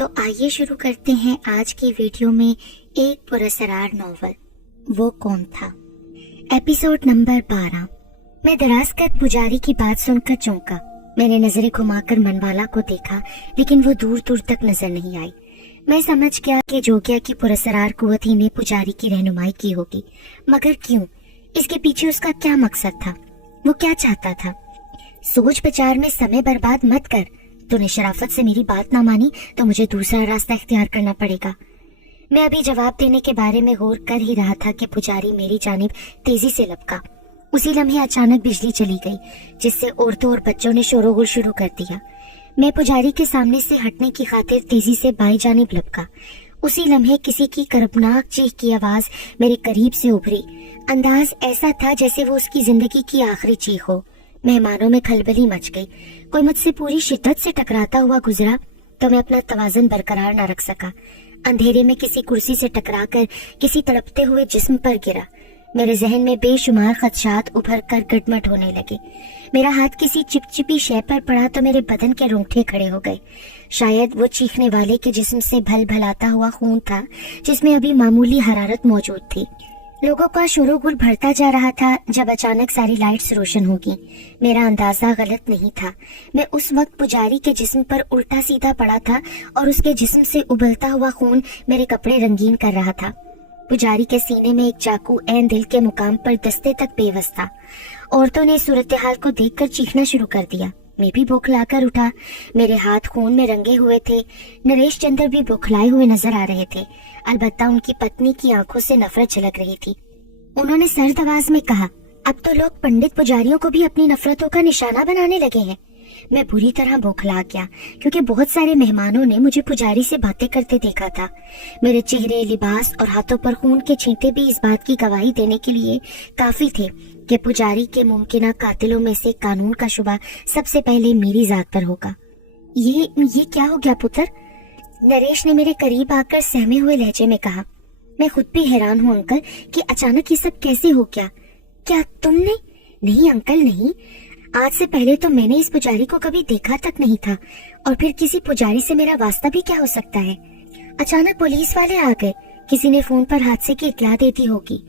तो आइए शुरू करते हैं आज की वीडियो में एक पुरअसरार नॉवल, वो कौन था। Episode number 12। मैं दराज कद पुजारी की बात सुनकर चौंका। मैंने नजरें घुमाकर मनवाला को देखा, लेकिन वो दूर दूर तक नजर नहीं आई। मैं समझ गया कि जोगिया की पुरअसरार कुव्वत ही ने पुजारी की रहनुमाई की होगी, मगर क्यों? इसके पीछे उसका क्या मकसद था? वो क्या चाहता था? सोच विचार में समय बर्बाद मत कर। तूने शराफत से मेरी बात ना मानी तो मुझे दूसरा रास्ता इख्तियार करना पड़ेगा। मैं अभी जवाब देने के बारे में गौर कर ही रहा था कि पुजारी मेरी जानिब तेजी से लपका। उसी लम्हे अचानक बिजली चली गई, जिससे औरतों और बच्चों ने शोरगुल शुरू कर दिया। मैं पुजारी के सामने से हटने की खातिर तेजी से बाईं जानिब लपका। उसी लम्हे किसी की कर्बनाक चीख की आवाज मेरे करीब से उभरी। अंदाज ऐसा था जैसे वो उसकी जिंदगी की आखिरी चीख हो। मेहमानों में खलबली मच गई। कोई मुझसे पूरी शिद्दत से टकराता हुआ गुजरा तो मैं अपना तवाज़ुन बरकरार न रख सका। अंधेरे में किसी कुर्सी से टकराकर किसी तड़पते हुए जिस्म पर गिरा। मेरे जहन में बेशुमार खदशात उभर कर गटमट होने लगे। मेरा हाथ किसी चिपचिपी शय पर पड़ा तो मेरे बदन के रोंगटे खड़े हो गए। शायद वो चीखने वाले के जिस्म से भल भलाता हुआ खून था, जिसमें अभी मामूली हरारत मौजूद थी। लोगों का शोरगुल बढ़ता जा रहा था जब अचानक सारी लाइट्स रोशन होगी। मेरा अंदाजा गलत नहीं था। मैं उस वक्त पुजारी के जिस्म पर उल्टा सीधा पड़ा था और उसके जिस्म से उबलता हुआ खून मेरे कपड़े रंगीन कर रहा था। पुजारी के सीने में एक चाकू ऐन दिल के मुकाम पर दस्ते तक बेवस था। औरतों ने सूरत हाल को देखकर चीखना शुरू कर दिया। मैं भी बौखलाकर उठा। मेरे हाथ खून में रंगे हुए थे। नरेश चंद्र भी बौखलाए हुए नजर आ रहे थे। अलबत्ता उनकी पत्नी की आंखों से नफरत झलक रही थी। उन्होंने सर्द आवाज में कहा, अब तो लोग पंडित पुजारियों को भी अपनी नफरतों का निशाना बनाने लगे हैं। मैं बुरी तरह बौखला गया, क्योंकि बहुत सारे मेहमानों ने मुझे पुजारी से बातें करते देखा था। मेरे चेहरे, लिबास और हाथों पर खून के छींटे भी इस बात की गवाही देने के लिए काफी थे कि पुजारी के मुमकिना कातिलों में से कानून का शुबा सबसे पहले मेरी जात पर होगा। ये क्या हो गया पुत्र? नरेश ने मेरे करीब आकर सहमे हुए लहजे में कहा। मैं खुद भी हैरान हूँ अंकल कि अचानक ये सब कैसे हो गया। क्या तुमने? नहीं अंकल नहीं। आज से पहले तो मैंने इस पुजारी को कभी देखा तक नहीं था, और फिर किसी पुजारी से मेरा वास्ता भी क्या हो सकता है। अचानक पुलिस वाले आ गए। किसी ने फोन पर हादसे की इत्तला दे दी होगी।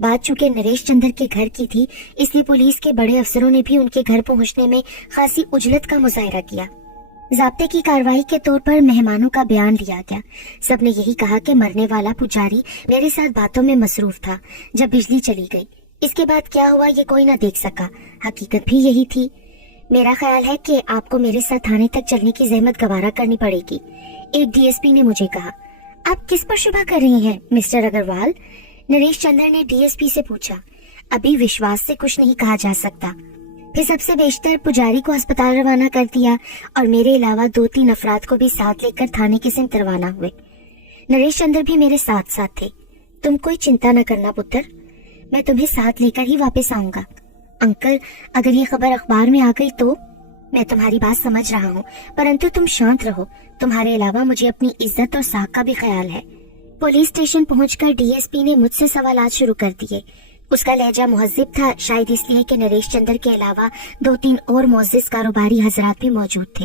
बात चूंकि नरेश चंद्र के घर की थी, इसलिए पुलिस के बड़े अफसरों ने भी उनके घर पहुंचने में खासी उजलत का मुजाहरा किया। ज़ाब्ते की कार्रवाई के तौर पर मेहमानों का बयान लिया गया। सबने यही कहा कि मरने वाला पुजारी मेरे साथ बातों में मसरूफ था जब बिजली चली गई। इसके बाद क्या हुआ ये कोई ना देख सका। हकीकत भी यही थी। मेरा ख्याल है कि आपको मेरे साथ थाने तक चलने की जहमत गवारा करनी पड़ेगी, एक डीएसपी ने मुझे कहा। आप किस पर शुबा कर रही हैं मिस्टर अग्रवाल? नरेश चंद्र ने डीएसपी से पूछा। अभी विश्वास से कुछ नहीं कहा जा सकता। फिर सबसे बेशतर पुजारी को अस्पताल रवाना कर दिया और मेरे अलावा 2-3 अफराद को भी साथ लेकर थाने की सिमत रवाना हुए। नरेश चंद्र भी मेरे साथ साथ थे। तुम कोई चिंता न करना पुत्र, मैं तुम्हें साथ लेकर ही वापस आऊंगा। अंकल, अगर ये खबर अखबार में आ गई तो? मैं तुम्हारी बात समझ रहा हूँ, परंतु तुम शांत रहो। तुम्हारे अलावा मुझे अपनी इज्जत और साख का भी ख्याल है। पुलिस स्टेशन पहुंचकर डीएसपी ने मुझसे सवालात शुरू कर दिए। उसका लहजा मुहज्जिब था, शायद इसलिए कि नरेश चंद्र के अलावा 2-3 और मुअज़्ज़िज़ कारोबारी हजरात भी मौजूद थे।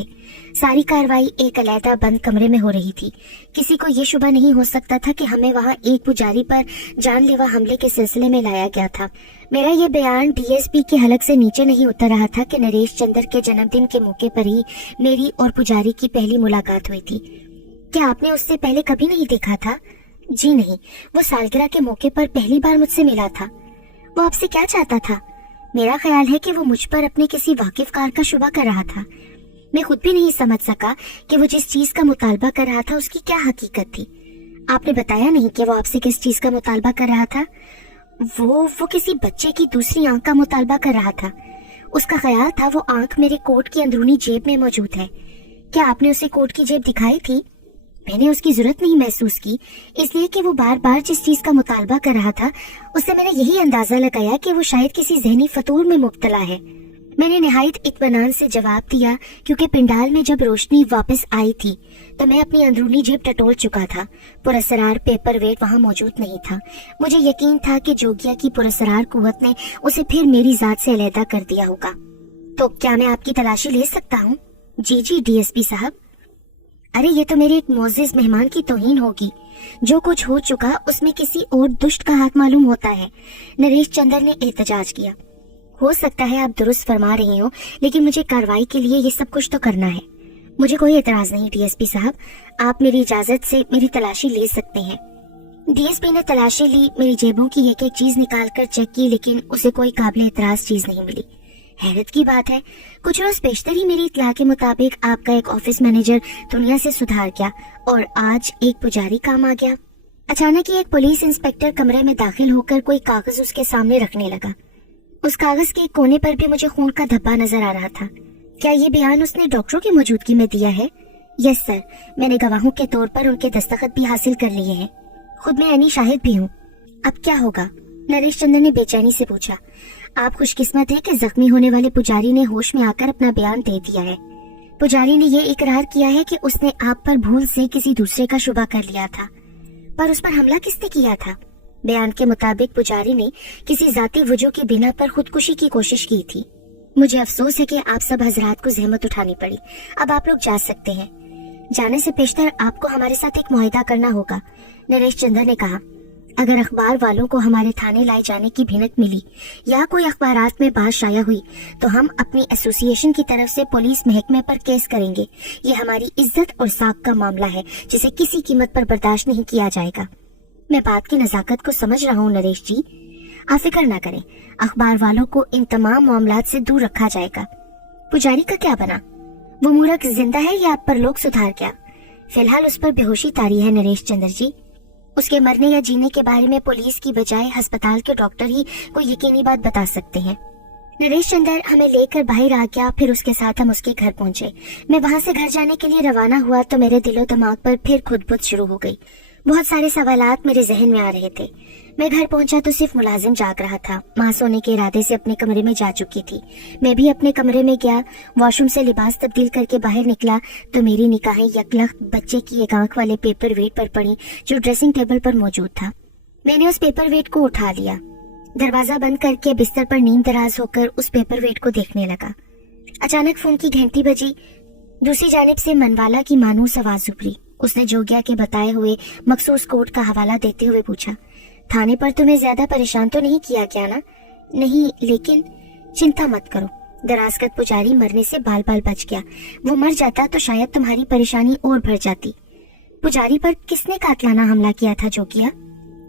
सारी कार्रवाई एक अलहदा बंद कमरे में हो रही थी। किसी को ये शुबा नहीं हो सकता था कि हमें वहाँ एक पुजारी पर जानलेवा हमले के सिलसिले में लाया गया था। मेरा ये बयान डीएसपी के हलक से नीचे नहीं उतर रहा था कि नरेश चंद्र के जन्मदिन के मौके पर ही मेरी और पुजारी की पहली मुलाकात हुई थी। क्या आपने उससे पहले कभी नहीं देखा था? जी नहीं, वो सालगिरह के मौके पर पहली बार मुझसे मिला था। वो आपसे क्या चाहता था? मेरा ख्याल है कि वो मुझ पर अपने किसी वाकिफकार का शुबा कर रहा था। मैं खुद भी नहीं समझ सका कि वो जिस चीज का मुतालबा कर रहा था उसकी क्या हकीकत थी। आपने बताया नहीं कि वो आपसे किस चीज का मुतालबा कर रहा था? वो किसी बच्चे की दूसरी आंख का मुतालबा कर रहा था। उसका ख्याल था वो आंख मेरे कोट की अंदरूनी जेब में मौजूद है। क्या आपने उसे कोट की जेब दिखाई थी? मैंने उसकी जरूरत नहीं महसूस की, इसलिए कि वो बार बार जिस चीज का मुतालबा कर रहा था उससे मैंने यही अंदाजा लगाया कि वो शायद किसी जहनी फतूर में मुब्तला है। मैंने निहायत इत्मीनान से जवाब दिया, क्योंकि पिंडाल में जब रोशनी वापस आई थी तो मैं अपनी अंदरूनी जेब टटोल चुका था। पुरअसरार पेपर वेट वहाँ मौजूद नहीं था। मुझे यकीन था कि जोगिया की पुरअसरार कुव्वत ने उसे फिर मेरी जात से अलहदा कर दिया होगा। तो क्या मैं आपकी तलाशी ले सकता हूँ? जी डीएसपी साहब। अरे ये तो मेरे एक मोअज़्ज़िज़ मेहमान की तौहीन होगी। जो कुछ हो चुका उसमें किसी और दुष्ट का हाथ मालूम होता है। नरेश चंद्र ने एहतजाज किया। हो सकता है आप दुरुस्त फरमा रही हो, लेकिन मुझे कार्रवाई के लिए ये सब कुछ तो करना है। मुझे कोई एतराज नहीं डीएसपी साहब, आप मेरी इजाजत से मेरी तलाशी ले सकते हैं। डीएसपी ने तलाशी ली, मेरी जेबों की एक एक चीज निकाल कर चेक की, लेकिन उसे कोई काबिल एतराज चीज नहीं मिली। हैरत की बात है, कुछ रोज पेशतर ही मेरी इत्तला के मुताबिक आपका एक ऑफिस मैनेजर दुनिया से सुधार गया और आज एक पुजारी काम आ गया। अचानक ही एक पुलिस इंस्पेक्टर कमरे में दाखिल होकर कोई कागज उसके सामने रखने लगा। उस कागज के एक कोने पर भी मुझे खून का धब्बा नजर आ रहा था। क्या ये बयान उसने डॉक्टरों की मौजूदगी में दिया है? यस सर, मैंने गवाहों के तौर पर उनके दस्तखत भी हासिल कर लिए हैं। खुद मैं ऐनी शाहिद भी हूँ। अब क्या होगा? नरेश चंद्र ने बेचैनी से पूछा। आप खुशकिस्मत हैं कि जख्मी होने वाले पुजारी ने होश में आकर अपना बयान दे दिया है। पुजारी ने ये इकरार किया है कि उसने आप पर भूल से किसी दूसरे का शुबा कर लिया था। पर उस पर हमला किसने किया था? बयान के मुताबिक पुजारी ने किसी जाती वजह की बिना पर खुदकुशी की कोशिश की थी। मुझे अफसोस है कि आप सब हजरात को जहमत उठानी पड़ी। अब आप लोग जा सकते हैं। जाने से पेशतर आपको हमारे साथ एक मुआहिदा करना होगा, नरेश चंद्र ने कहा। अगर अखबार वालों को हमारे थाने लाए जाने की भिनक मिली या कोई अखबारात में बात शाया हुई तो हम अपनी एसोसिएशन की तरफ से पुलिस महकमे पर केस करेंगे। ये हमारी इज्जत और साख का मामला है जिसे किसी कीमत पर बर्दाश्त नहीं किया जाएगा। मैं बात की नजाकत को समझ रहा हूँ नरेश जी, आप फिक्र न करें, अखबार वालों को इन तमाम मामलात से दूर रखा जाएगा। पुजारी का क्या बना? वो मूर्ख जिंदा है या परलोक सुधार गया? फिलहाल उस पर बेहोशी तारी है नरेश चंद्र जी। उसके मरने या जीने के बारे में पुलिस की बजाय अस्पताल के डॉक्टर ही कोई यकीनी बात बता सकते हैं। नरेश चंद्र हमें लेकर बाहर आ गया, फिर उसके साथ हम उसके घर पहुंचे। मैं वहां से घर जाने के लिए रवाना हुआ तो मेरे दिलो दिमाग पर फिर खुदबुद शुरू हो गई। बहुत सारे सवालात मेरे जहन में आ रहे थे। मैं घर पहुंचा तो सिर्फ मुलाजिम जाग रहा था। माँ सोने के इरादे से अपने कमरे में जा चुकी थी। मैं भी अपने कमरे में गया। वॉशरूम से लिबास तब्दील करके बाहर निकला तो मेरी निगाहें यकलख्त बच्चे की एक आंख वाले पेपर वेट पर पड़ी जो ड्रेसिंग टेबल पर मौजूद था। मैंने उस पेपर वेट को उठा लिया। दरवाजा बंद करके बिस्तर पर नीम दराज होकर उस पेपर वेट को देखने लगा। अचानक फोन की घंटी बजी। दूसरी जानिब से मनवाला की मानूस आवाज उभरी। उसने जोगिया के बताए हुए मखसूस कोड का हवाला देते हुए पूछा, थाने पर तुम्हें ज्यादा परेशान तो नहीं किया क्या ना? नहीं, लेकिन चिंता मत करो, दराजकत पुजारी मरने से बाल बाल बच गया। वो मर जाता तो शायद तुम्हारी परेशानी और बढ़ जाती। पुजारी पर किसने कातलाना हमला किया था जोगिया?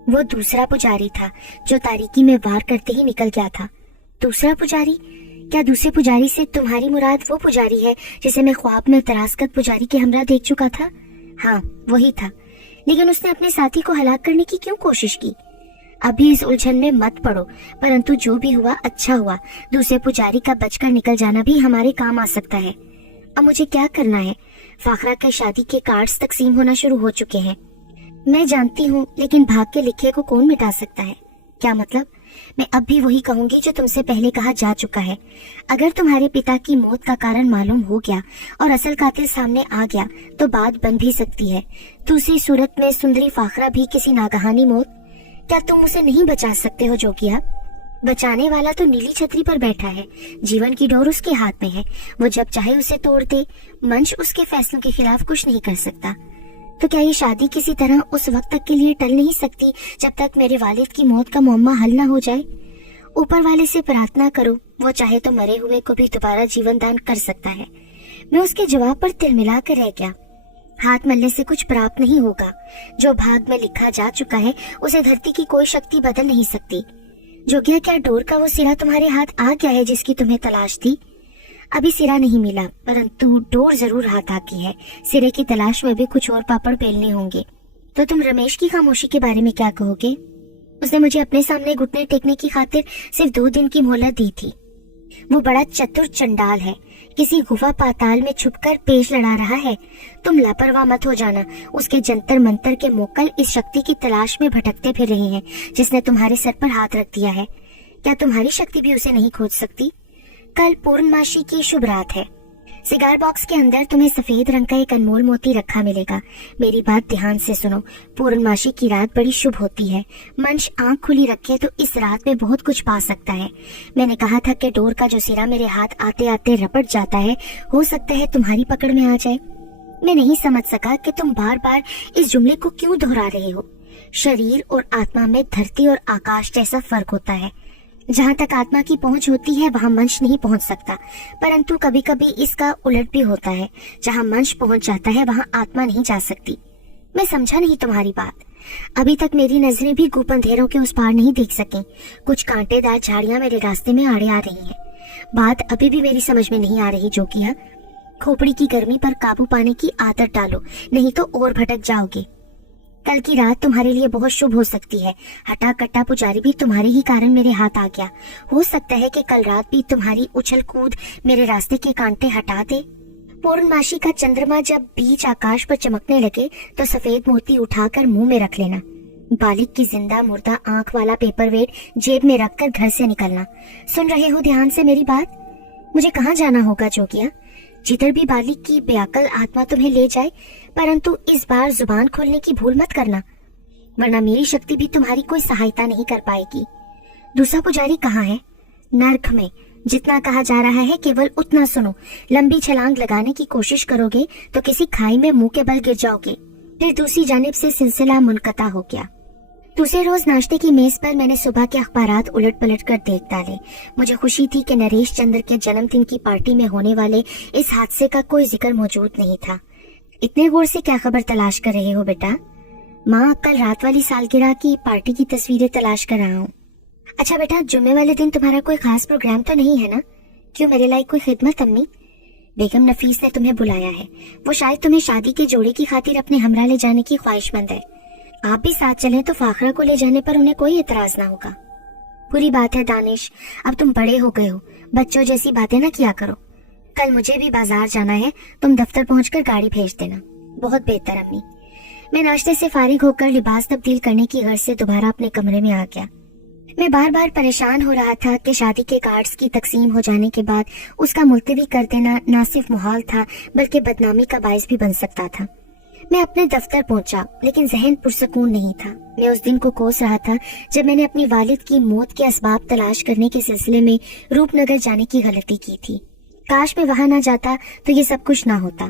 वो दूसरा पुजारी था जो तारीकी में वार करते ही निकल गया था। दूसरा पुजारी? क्या दूसरे पुजारी से तुम्हारी मुराद वो पुजारी है जिसे मैं ख्वाब में दराजकत पुजारी के हमरा देख चुका था? हाँ, वही था। लेकिन उसने अपने साथी को हलाक करने की क्यों कोशिश की? अभी इस उलझन में मत पड़ो, परंतु जो भी हुआ अच्छा हुआ। दूसरे पुजारी का बचकर निकल जाना भी हमारे काम आ सकता है। अब मुझे क्या करना है? फाखरा के शादी के कार्ड्स तकसीम होना शुरू हो चुके हैं। मैं जानती हूँ, लेकिन भाग के लिखे को कौन मिटा सकता है? क्या मतलब? मैं अब भी वही कहूंगी जो तुमसे पहले कहा जा चुका है। अगर तुम्हारे पिता की मौत का कारण मालूम हो गया और असल कातिल सामने आ गया तो बात बन भी सकती है। दूसरी सूरत में सुंदरी फाखरा भी किसी नागहानी मौत, क्या तुम उसे नहीं बचा सकते हो जोगिया? बचाने वाला तो नीली छतरी पर बैठा है। जीवन की डोर उसके हाथ में है। वो जब चाहे उसे तोड़ दे। मंच उसके फैसलों के खिलाफ कुछ नहीं कर सकता। तो क्या ये शादी किसी तरह उस वक्त तक के लिए टल नहीं सकती जब तक मेरे वालिद की मौत का मुअम्मा हल ना हो जाए? ऊपर वाले से प्रार्थना करो, वो चाहे तो मरे हुए को भी दोबारा जीवन दान कर सकता है। मैं उसके जवाब पर तिल मिला कर रह गया। हाथ मलने से कुछ प्राप्त नहीं होगा। जो भाग में लिखा जा चुका है उसे धरती की कोई शक्ति बदल नहीं सकती। जोगिया, क्या डोर का वो सिरा तुम्हारे हाथ आ गया है जिसकी तुम्हें तलाश थी? अभी सिरा नहीं मिला, परंतु डोर जरूर हाथ आती है। सिरे की तलाश में भी कुछ और पापड़ बेलने होंगे। तो तुम रमेश की खामोशी के बारे में क्या कहोगे? उसने मुझे अपने सामने घुटने टेकने की खातिर सिर्फ 2 दिन की मोहलत दी थी। वो बड़ा चतुर चंडाल है, किसी गुफा पाताल में छुपकर पेश लड़ा रहा है। तुम लापरवाह मत हो जाना। उसके जंतर मंतर के मोकल इस शक्ति की तलाश में भटकते फिर रहे हैं जिसने तुम्हारे सर पर हाथ रख दिया है। क्या तुम्हारी शक्ति भी उसे नहीं खोज सकती? कल पूर्णमासी की शुभ रात है। सिगार बॉक्स के अंदर तुम्हें सफेद रंग का एक अनमोल मोती रखा मिलेगा। मेरी बात ध्यान से सुनो। पूर्णमासी की रात बड़ी शुभ होती है। मनुष्य आंख खुली रखे तो इस रात में बहुत कुछ पा सकता है। मैंने कहा था कि डोर का जो सिरा मेरे हाथ आते आते रपट जाता है, हो सकता है तुम्हारी पकड़ में आ जाए। मैं नहीं समझ सका कि तुम बार बार इस जुमले को क्यों दोहरा रहे हो। शरीर और आत्मा में धरती और आकाश जैसा फर्क होता है। जहाँ तक आत्मा की पहुँच होती है वहाँ मंश नहीं पहुँच सकता, परंतु कभी कभी इसका उलट भी होता है। जहाँ मंश पहुँच जाता है वहाँ आत्मा नहीं जा सकती। मैं समझा नहीं तुम्हारी बात। अभी तक मेरी नजरें भी गुप अंधेरों के उस पार नहीं देख सकी। कुछ कांटेदार झाड़ियां मेरे रास्ते में आड़े आ रही हैं। बात अभी भी मेरी समझ में नहीं आ रही जोगिया। खोपड़ी की गर्मी पर काबू पाने की आदत डालो, नहीं तो और भटक जाओगे। कल की रात तुम्हारे लिए बहुत शुभ हो सकती है। हटा कट्टा पुजारी भी तुम्हारे ही कारण मेरे हाथ आ गया। हो सकता है कि कल रात भी तुम्हारी उछल कूद मेरे रास्ते के कांटे हटा दे। पूर्णमासी का चंद्रमा जब बीच आकाश पर चमकने लगे तो सफेद मोती उठाकर मुंह में रख लेना। बालिक की जिंदा मुर्दा आंख वाला पेपर वेट जेब में रखकर घर से निकलना। सुन रहे हो ध्यान से मेरी बात? मुझे कहाँ जाना होगा जोगिया? जिधर भी बालिक की बेअकल आत्मा तुम्हें ले जाए, परंतु इस बार जुबान खोलने की भूल मत करना, वरना मेरी शक्ति भी तुम्हारी कोई सहायता नहीं कर पाएगी। दूसरा पुजारी कहाँ है? नर्क में। जितना कहा जा रहा है केवल उतना सुनो। लंबी छलांग लगाने की कोशिश करोगे तो किसी खाई में मुंह के बल गिर जाओगे। फिर दूसरी जानिब से सिलसिला मुनक़ता हो गया। दूसरे रोज नाश्ते की मेज पर मैंने सुबह के अखबारात उलट पलट कर देख डाले। मुझे खुशी थी कि नरेश चंद्र के जन्मदिन की पार्टी में होने वाले इस हादसे का कोई जिक्र मौजूद नहीं था। इतने गौर से क्या खबर तलाश कर रहे हो बेटा? माँ, कल रात वाली सालगिरह की पार्टी की तस्वीरें तलाश कर रहा हूँ। अच्छा बेटा, जुम्मे वाले दिन तुम्हारा कोई खास प्रोग्राम तो नहीं है ना? क्यों, मेरे लायक कोई खिदमत अम्मी? बेगम नफीस ने तुम्हें बुलाया है। वो शायद तुम्हें शादी के जोड़े की खातिर अपने हमरा ले जाने की ख्वाहिशमंद है। आप भी साथ चलें तो फाखरा को ले जाने पर उन्हें कोई एतराज ना होगा। बुरी बात है दानिश, अब तुम बड़े हो गए हो, बच्चों जैसी बातें ना किया करो। कल मुझे भी बाजार जाना है, तुम दफ्तर पहुंचकर गाड़ी भेज देना। बहुत बेहतर अम्मी। मैं नाश्ते से फारिग होकर लिबास तब्दील करने की गर्ज से दोबारा अपने कमरे में आ गया। मैं बार बार परेशान हो रहा था कि शादी के कार्ड्स की तकसीम हो जाने के बाद उसका मुलतवी कर देना न सिर्फ मुहाल था बल्कि बदनामी का बायस भी बन सकता था। मैं अपने दफ्तर पहुंचा, लेकिन जहन पुरसकून नहीं था। मैं उस दिन को कोस रहा था जब मैंने अपनी वालिद की मौत के असबाब तलाश करने के सिलसिले में रूपनगर जाने की गलती की थी। काश मैं वहां ना जाता तो ये सब कुछ ना होता।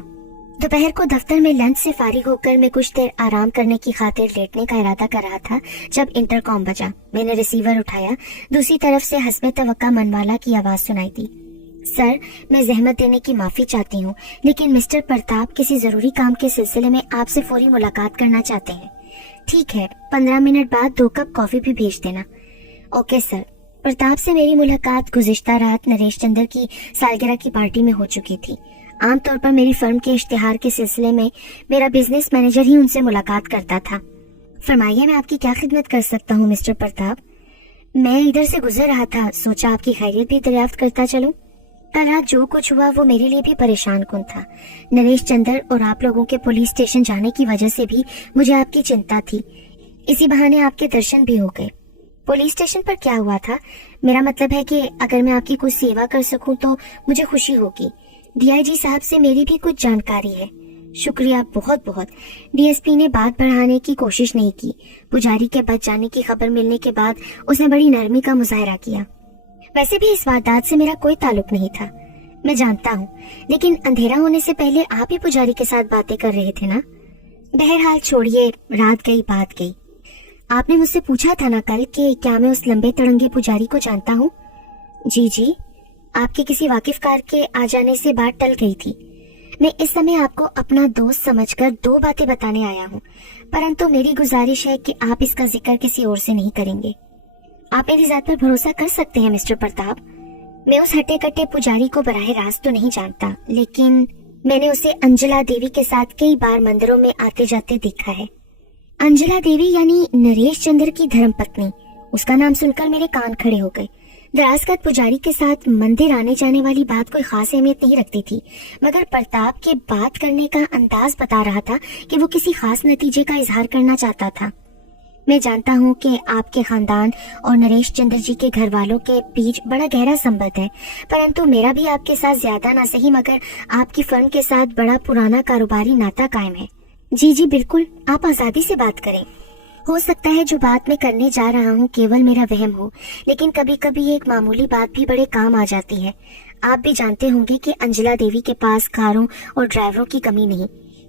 दोपहर को दफ्तर में लंच से फारिग होकर मैं कुछ देर आराम करने की खातिर लेटने का इरादा कर रहा था जब इंटरकॉम बजा। मैंने रिसीवर उठाया। दूसरी तरफ से हस्बे तवक्का मनवाला की आवाज सुनाई दी। सर, मैं जहमत देने की माफी चाहती हूँ, लेकिन मिस्टर प्रताप किसी जरूरी काम के सिलसिले में आपसे फौरी मुलाकात करना चाहते हैं। ठीक है, 15 मिनट बाद 2 कप कॉफी भी भेज देना। Okay sir. प्रताप से मेरी मुलाकात गुज़िश्ता रात नरेश चंद्र की सालगिरह की पार्टी में हो चुकी थी। आमतौर पर मेरी फर्म के इश्तिहार के सिलसिले में मेरा बिजनेस मैनेजर ही उनसे मुलाकात करता था। फरमाइए, मैं आपकी क्या खिदमत कर सकता हूँ मिस्टर प्रताप? मैं इधर से गुजर रहा था, सोचा आपकी खैरियत भी दरियाफ्त करता चलूं। कल रात जो कुछ हुआ वो मेरे लिए भी परेशान कुन था। नरेश चंद्र और आप लोगों के पुलिस स्टेशन जाने की वजह से भी मुझे आपकी चिंता थी। इसी बहाने आपके दर्शन भी हो गए। पुलिस स्टेशन पर क्या हुआ था? मेरा मतलब है कि अगर मैं आपकी कुछ सेवा कर सकूं तो मुझे खुशी होगी। डीआईजी साहब से मेरी भी कुछ जानकारी है। शुक्रिया, बहुत बहुत। डीएसपी ने बात बढ़ाने की कोशिश नहीं की। पुजारी के बच जाने की खबर मिलने के बाद उसने बड़ी नरमी का मुजाहरा किया। वैसे भी इस वारदात से मेरा कोई ताल्लुक नहीं था, मैं जानता हूँ, लेकिन अंधेरा होने से पहले आप ही पुजारी के साथ बातें कर रहे थे ना? बहरहाल छोड़िए, रात गई बात गई। आपने मुझसे पूछा था ना कल कि क्या मैं उस लंबे तड़ंगे पुजारी को जानता हूँ? जी जी, आपके किसी वाकिफकार के आ जाने से बात टल गई थी। मैं इस समय आपको अपना दोस्त समझकर 2 बातें बताने आया हूँ, परंतु मेरी गुजारिश है कि आप इसका जिक्र किसी और से नहीं करेंगे। आप मेरी जात पर भरोसा कर सकते हैं मिस्टर प्रताप। मैं उस हट्टे कट्टे पुजारी को बराह रास्त तो नहीं जानता, लेकिन मैंने उसे अंजला देवी के साथ कई बार मंदिरों में आते जाते देखा है। अंजला देवी यानी नरेश चंद्र की धर्मपत्नी। उसका नाम सुनकर मेरे कान खड़े हो गए। दराजकद पुजारी के साथ मंदिर आने जाने वाली बात कोई खास अहमियत नहीं रखती थी, मगर प्रताप के बात करने का अंदाज बता रहा था कि वो किसी खास नतीजे का इजहार करना चाहता था। मैं जानता हूँ कि आपके खानदान और नरेश चंद्र जी के घर वालों के बीच बड़ा गहरा संबंध है, परंतु मेरा भी आपके साथ ज्यादा ना सही मगर आपकी फर्म के साथ बड़ा पुराना कारोबारी नाता कायम है। जी जी बिल्कुल, आप आजादी से बात करें। हो सकता है जो बात मैं करने जा रहा हूँ केवल मेरा वहम हो, लेकिन कभी कभी एक मामूली बात भी बड़े काम आ जाती है। आप भी जानते होंगे कि अंजला देवी के पास कारों और ड्राइवरों की कमी नहीं।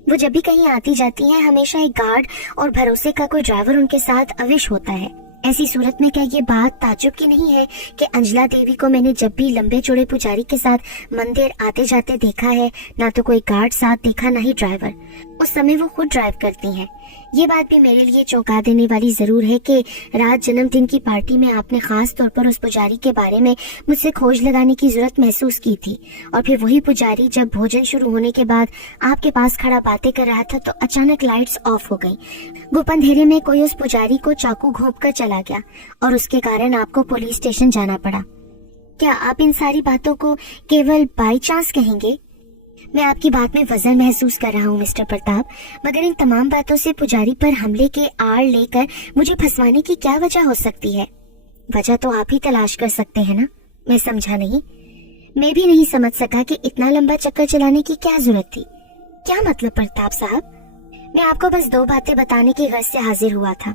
وہ جب بھی کہیں آتی جاتی ہیں ہمیشہ ایک گارڈ اور بھروسے کا کوئی ڈرائیور ان کے ساتھ اویش ہوتا ہے۔ ایسی صورت میں کیا یہ بات تعجب کی نہیں ہے کہ انجلا دیوی کو میں نے جب بھی لمبے چوڑے پجاری کے ساتھ مندر آتے جاتے دیکھا ہے، نہ تو کوئی گارڈ ساتھ دیکھا نہ ہی ڈرائیور، اس سمے وہ خود ڈرائیو کرتی ہیں۔ یہ بات بھی میرے لیے چونکا دینے والی ضرور ہے کہ رات جنم دن کی پارٹی میں آپ نے خاص طور پر اس پجاری کے بارے میں مجھ سے کھوج لگانے کی ضرورت محسوس کی تھی، اور پھر وہی پجاری جب بھوجن شروع ہونے کے بعد آپ کے پاس کھڑا باتیں کر رہا تھا تو اچانک لائٹس آف ہو گئی۔ گپ اندھیرے میں کوئی اس پجاری کو چاقو گھونپ کر چلا گیا اور اس کے کارن آپ کو پولیس اسٹیشن جانا پڑا۔ کیا آپ ان ساری باتوں کو کیول بائی چانس کہیں گے؟ میں آپ کی بات میں وزن محسوس کر رہا ہوں مسٹر پرتاپ، مگر ان تمام باتوں سے پجاری پر حملے کے آڑ لے کر مجھے پھنسوانے کی کیا وجہ ہو سکتی ہے؟ وجہ تو آپ ہی تلاش کر سکتے ہیں نا۔ میں سمجھا نہیں۔ میں بھی نہیں سمجھ سکا کہ اتنا لمبا چکر چلانے کی کیا ضرورت تھی۔ کیا مطلب پرتاپ صاحب؟ میں آپ کو بس 2 باتیں بتانے کی غرض سے حاضر ہوا تھا۔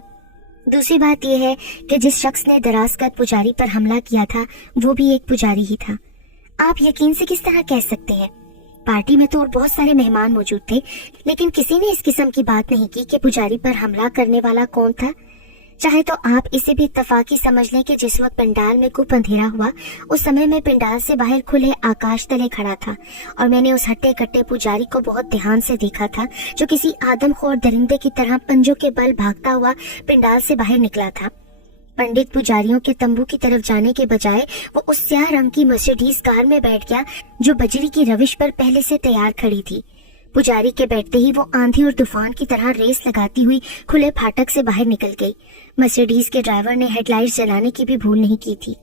دوسری بات یہ ہے کہ جس شخص نے دراز قد پجاری پر حملہ کیا تھا وہ بھی ایک پجاری ہی تھا۔ آپ یقین سے کس طرح کہہ سکتے ہیں؟ پارٹی میں تو اور بہت سارے مہمان موجود تھے، لیکن کسی نے اس قسم کی بات نہیں کی کہ پجاری پر حملہ کرنے والا کون تھا۔ چاہے تو آپ اسے بھی اتفاقی سمجھ لیں کہ جس وقت پنڈال میں گپ اندھیرا ہوا اس سمے میں پنڈال سے باہر کھلے آکاش تلے کھڑا تھا، اور میں نے اس ہٹے کٹے پجاری کو بہت دھیان سے دیکھا تھا جو کسی آدم خور درندے کی طرح پنجوں کے بل بھاگتا ہوا پنڈال سے باہر نکلا تھا۔ پنڈت پجاریوں کے تمبو کی طرف جانے کے بجائے وہ اس سیاہ رنگ کی مرسیڈیز کار میں بیٹھ گیا جو بجری کی روش پر پہلے سے تیار کھڑی تھی۔ پجاری کے بیٹھتے ہی وہ آندھی اور طوفان کی طرح ریس لگاتی ہوئی کھلے پھاٹک سے باہر نکل گئی۔ مرسیڈیز کے ڈرائیور نے ہیڈ لائٹس جلانے کی بھی بھول نہیں کی تھی۔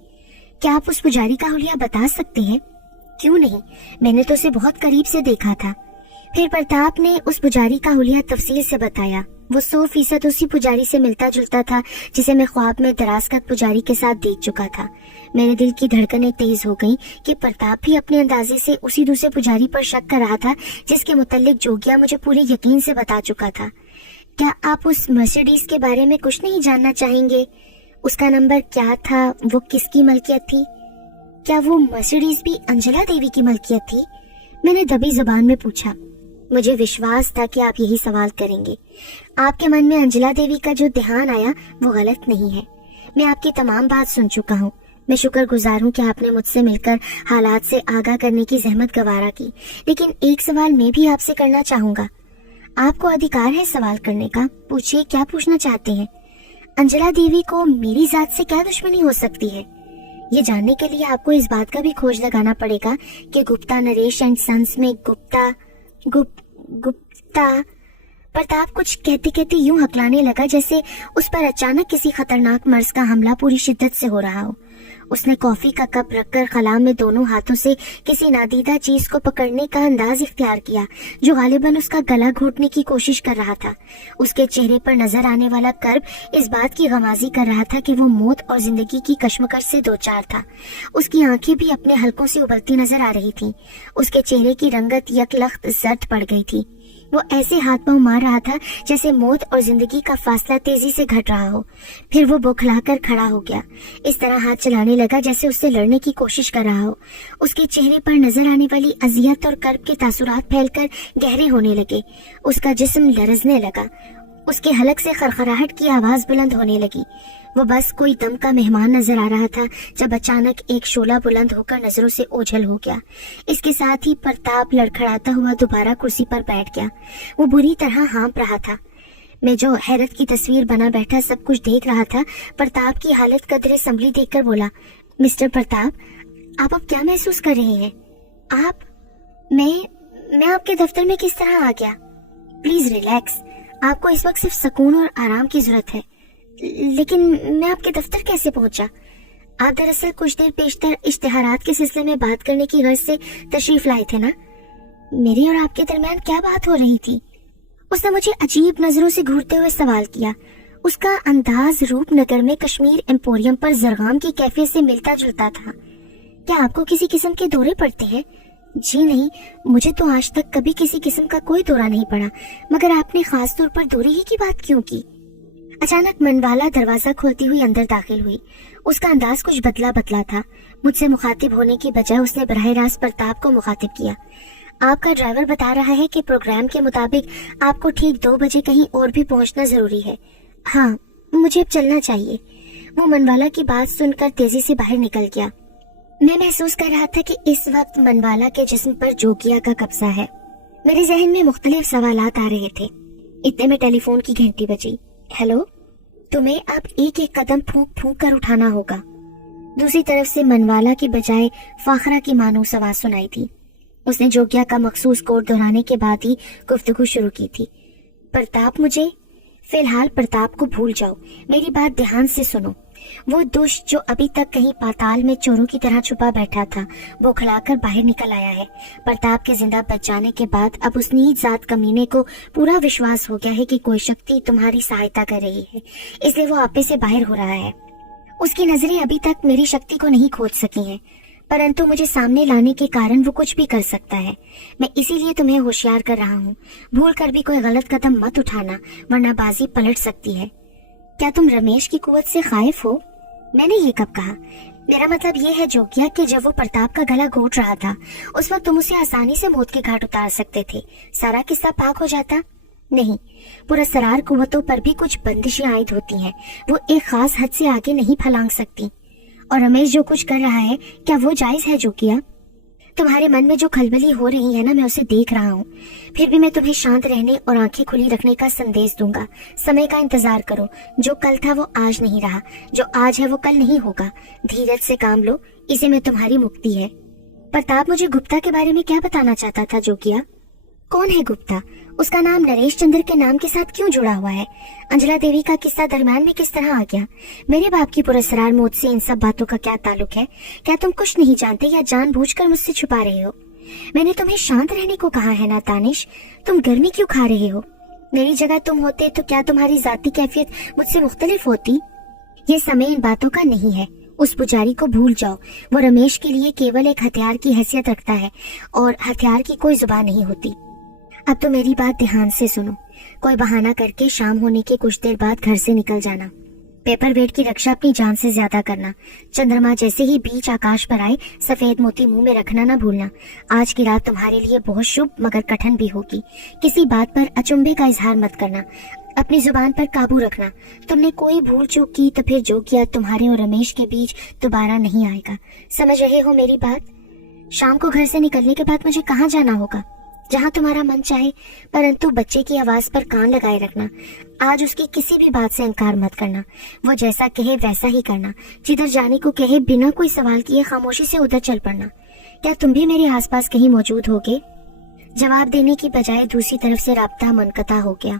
کیا آپ اس پجاری کا حلیہ بتا سکتے ہیں؟ کیوں نہیں، میں نے تو اسے بہت قریب سے دیکھا تھا۔ پھر پرتاپ نے اس پجاری کا حلیہ تفصیل سے بتایا۔ وہ 100% اسی پجاری سے ملتا جلتا تھا جسے میں خواب میں دراز قد پجاری کے ساتھ دیکھ چکا تھا۔ میرے دل کی دھڑکنیں تیز ہو گئیں کہ پرتاپ بھی اپنے اندازے سے اسی دوسرے پجاری پر شک کر رہا تھا جس کے متعلق جوگیا مجھے پورے یقین سے بتا چکا تھا۔ کیا آپ اس مرسیڈیز کے بارے میں کچھ نہیں جاننا چاہیں گے؟ اس کا نمبر کیا تھا؟ وہ کس کی ملکیت تھی؟ کیا وہ مرسیڈیز بھی انجلا دیوی کی ملکیت تھی؟ میں نے دبی زبان میں پوچھا۔ مجھے وشواس تھا کہ آپ یہی سوال کریں گے۔ آپ کے من میں انجلا دیوی کا جو دھیان آیا وہ غلط نہیں ہے۔ میں آپ کی تمام بات سن چکا ہوں۔ میں شکر گزار ہوں کہ آپ نے مجھ سے مل کر حالات سے آگاہ کرنے کی زحمت گوارا کی، لیکن ایک سوال میں بھی آپ سے کرنا چاہوں گا۔ آپ کو ادھیکار ہے سوال کرنے کا، پوچھیے کیا پوچھنا چاہتے ہیں۔ انجلا دیوی کو میری ذات سے کیا دشمنی ہو سکتی ہے؟ یہ جاننے کے لیے آپ کو اس بات کا بھی کھوج لگانا پڑے گا کہ گپتا نریش اینڈ سنس میں گپتا پرتاپ کچھ کہتے کہتے یوں ہکلانے لگا جیسے اس پر اچانک کسی خطرناک مرض کا حملہ پوری شدت سے ہو رہا ہو۔ اس نے کافی کا کپ رکھ کر خلا میں دونوں ہاتھوں سے کسی نادیدہ چیز کو پکڑنے کا انداز اختیار کیا جو غالباً اس کا گلا گھونٹنے کی کوشش کر رہا تھا۔ اس کے چہرے پر نظر آنے والا کرب اس بات کی غمازی کر رہا تھا کہ وہ موت اور زندگی کی کشمکش سے دوچار تھا۔ اس کی آنکھیں بھی اپنے حلقوں سے ابلتی نظر آ رہی تھیں۔ اس کے چہرے کی رنگت یک لخت زرد پڑ گئی تھی۔ وہ ایسے ہاتھ پاؤں مار رہا تھا جیسے موت اور زندگی کا فاصلہ تیزی سے گھٹ رہا ہو۔ پھر وہ بوکھلا کر کھڑا ہو گیا، اس طرح ہاتھ چلانے لگا جیسے اس سے لڑنے کی کوشش کر رہا ہو۔ اس کے چہرے پر نظر آنے والی اذیت اور کرب کے تاثرات پھیل کر گہرے ہونے لگے۔ اس کا جسم لرزنے لگا، اس کے حلق سے خرخراہٹ کی آواز بلند ہونے لگی۔ وہ بس کوئی دم کا مہمان نظر آ رہا تھا جب اچانک ایک شعلہ بلند ہو کر نظروں سے اوجھل ہو گیا۔ اس کے ساتھ ہی پرتاپ لڑکھڑاتا ہوا دوبارہ کرسی پر بیٹھ گیا۔ وہ بری طرح ہانپ رہا تھا۔ میں جو حیرت کی تصویر بنا بیٹھا سب کچھ دیکھ رہا تھا، پرتاپ کی حالت قدرے سنبھلی دیکھ کر بولا، مسٹر پرتاپ، آپ اب کیا محسوس کر رہے ہیں؟ میں آپ کے دفتر میں کس طرح آ گیا؟ پلیز ریلیکس، آپ کو اس وقت صرف سکون اور آرام کی ضرورت ہے۔ لیکن میں آپ کے دفتر کیسے پہنچا؟ آپ دراصل کچھ دیر پیشتر اشتہارات کے سلسلے میں بات کرنے کی غرض سے تشریف لائے تھے نا؟ میری اور آپ کے درمیان کیا بات ہو رہی تھی؟ اس نے مجھے عجیب نظروں سے گھورتے ہوئے سوال کیا۔ اس کا انداز روپ نگر میں کشمیر ایمپوریم پر زرغام کی کیفیت سے ملتا جلتا تھا۔ کیا آپ کو کسی قسم کے دورے پڑتے ہیں؟ جی نہیں، مجھے تو آج تک کبھی کسی قسم کا کوئی دورہ نہیں پڑا، مگر آپ نے خاص طور پر دورے ہی کی بات کیوں کی؟ اچانک منوالا دروازہ کھولتی ہوئی اندر داخل ہوئی۔ اس کا انداز کچھ بدلا تھا۔ مجھ سے مخاطب ہونے کی بجائے اس نے براہ راست پرتاپ کو مخاطب کیا۔ آپ کا ڈرائیور بتا رہا ہے کہ پروگرام کے مطابق آپ کو ٹھیک 2 بجے کہیں اور بھی پہنچنا ضروری ہے۔ ہاں، مجھے اب چلنا چاہیے۔ وہ منوالا کی بات سن کر تیزی سے باہر نکل گیا۔ میں محسوس کر رہا تھا کہ اس وقت منوالا کے جسم پر جوگیا کا قبضہ ہے۔ میرے ذہن میں مختلف سوالات آ رہے تھے۔ اتنے میں ٹیلی فون کی گھنٹی بجی۔ ہیلو، تمہیں اب ایک ایک قدم پھونک پھونک کر اٹھانا ہوگا۔ دوسری طرف سے منوالا کی بجائے فاخرہ کی مانوس آواز سنائی تھی۔ اس نے جوگیا کا مخصوص کوڈ دہرانے کے بعد ہی گفتگو شروع کی تھی۔ پرتاپ، مجھے فی الحال پرتاپ کو بھول جاؤ، میری بات دھیان سے سنو۔ وہ دشت جو ابھی تک کہیں پاتال میں چوروں کی طرح چھپا بیٹھا تھا، وہ کھلا کر باہر نکل آیا ہے۔ پرتاپ کے زندہ بچ جانے کے بعد اب اس نیچ ذات کمینے کو پورا وشواس ہو گیا ہے کہ کوئی شکتی تمہاری سہایتا کر رہی ہے، اس لیے وہ آپے سے باہر ہو رہا ہے۔ اس کی نظریں ابھی تک میری شکتی کو نہیں کھوج سکی ہیں، پرنتو مجھے سامنے لانے کے کارن وہ کچھ بھی کر سکتا ہے۔ میں اسی لیے تمہیں ہوشیار کر رہا ہوں، بھول کر بھی کوئی غلط قدم مت اٹھانا، ورنہ بازی پلٹ سکتی ہے۔ کیا تم رمیش کی قوت سے خائف ہو؟ میں نے یہ کب کہا؟ میرا مطلب یہ ہے جوگیا کہ جب وہ پرتاپ کا گلا گھونٹ رہا تھا، اس وقت تم اسے آسانی سے موت کے گھاٹ اتار سکتے تھے، سارا قصہ پاک ہو جاتا۔ نہیں، پراسرار قوتوں پر بھی کچھ بندشیں عائد ہوتی ہیں، وہ ایک خاص حد سے آگے نہیں پھلانگ سکتی۔ اور رمیش جو کچھ کر رہا ہے، کیا وہ جائز ہے جوگیا؟ تمہارے من میں جو کھلبلی ہو رہی ہے نا، میں اسے دیکھ رہا ہوں۔ پھر بھی میں تمہیں شانت رہنے اور آنکھیں کھلی رکھنے کا سندیش دوں گا۔ سمے کا انتظار کرو، جو کل تھا وہ آج نہیں رہا، جو آج ہے وہ کل نہیں ہوگا۔ دھیرج سے کام لو، اسی میں تمہاری مکتی ہے۔ پرتاپ مجھے گپتا کے بارے میں کیا بتانا چاہتا تھا جوگیا؟ کون ہے گپتا؟ اس کا نام نریش چندر کے نام کے ساتھ کیوں جڑا ہوا ہے؟ انجلا دیوی کا قصہ درمیان میں کس طرح آ گیا؟ میرے باپ کی پراسرار موت سے ان سب باتوں کا کیا تعلق ہے؟ کیا تم کچھ نہیں جانتے یا جان بوجھ کر مجھ سے چھپا رہے ہو؟ میں نے تمہیں شانت رہنے کو کہا ہے نا دانش، تم گرمی کیوں کھا رہے ہو؟ میری جگہ تم ہوتے تو کیا تمہاری ذاتی کیفیت مجھ سے مختلف ہوتی؟ یہ سمے ان باتوں کا نہیں ہے۔ اس پجاری کو بھول جاؤ، وہ رمیش کے لیے کیول ایک ہتھیار کی حیثیت رکھتا ہے، اور ہتھیار کی کوئی زبان نہیں ہوتی۔ اب تو میری بات دھیان سے سنو۔ کوئی بہانہ کر کے شام ہونے کے کچھ دیر بعد گھر سے نکل جانا۔ پیپر ویٹ کی رکشا اپنی جان سے زیادہ کرنا۔ چندرما جیسے ہی بیچ آکاش پر آئے، سفید موتی منہ میں رکھنا نہ بھولنا۔ آج کی رات تمہارے لیے بہت شبھ مگر کٹھن بھی ہوگی۔ کسی بات پر اچنبے کا اظہار مت کرنا، اپنی زبان پر قابو رکھنا۔ تم نے کوئی بھول چوک کی تو پھر جو کیا تمہارے اور رمیش کے بیچ دوبارہ نہیں آئے گا۔ سمجھ رہے ہو میری بات؟ شام کو گھر سے نکلنے کے بعد مجھے کہاں جانا ہوگا؟ جہاں تمہارا من چاہے، پرنتو بچے کی آواز پر کان لگائے رکھنا۔ آج اس کی کسی بھی بات سے انکار مت کرنا، وہ جیسا کہے ویسا ہی کرنا۔ جدھر جانے کو کہے بنا کوئی سوال کیے خاموشی سے ادھر چل پڑنا۔ کیا تم بھی میرے آس پاس کہیں موجود ہوگے؟ جواب دینے کی بجائے دوسری طرف سے رابطہ منقطع ہو گیا۔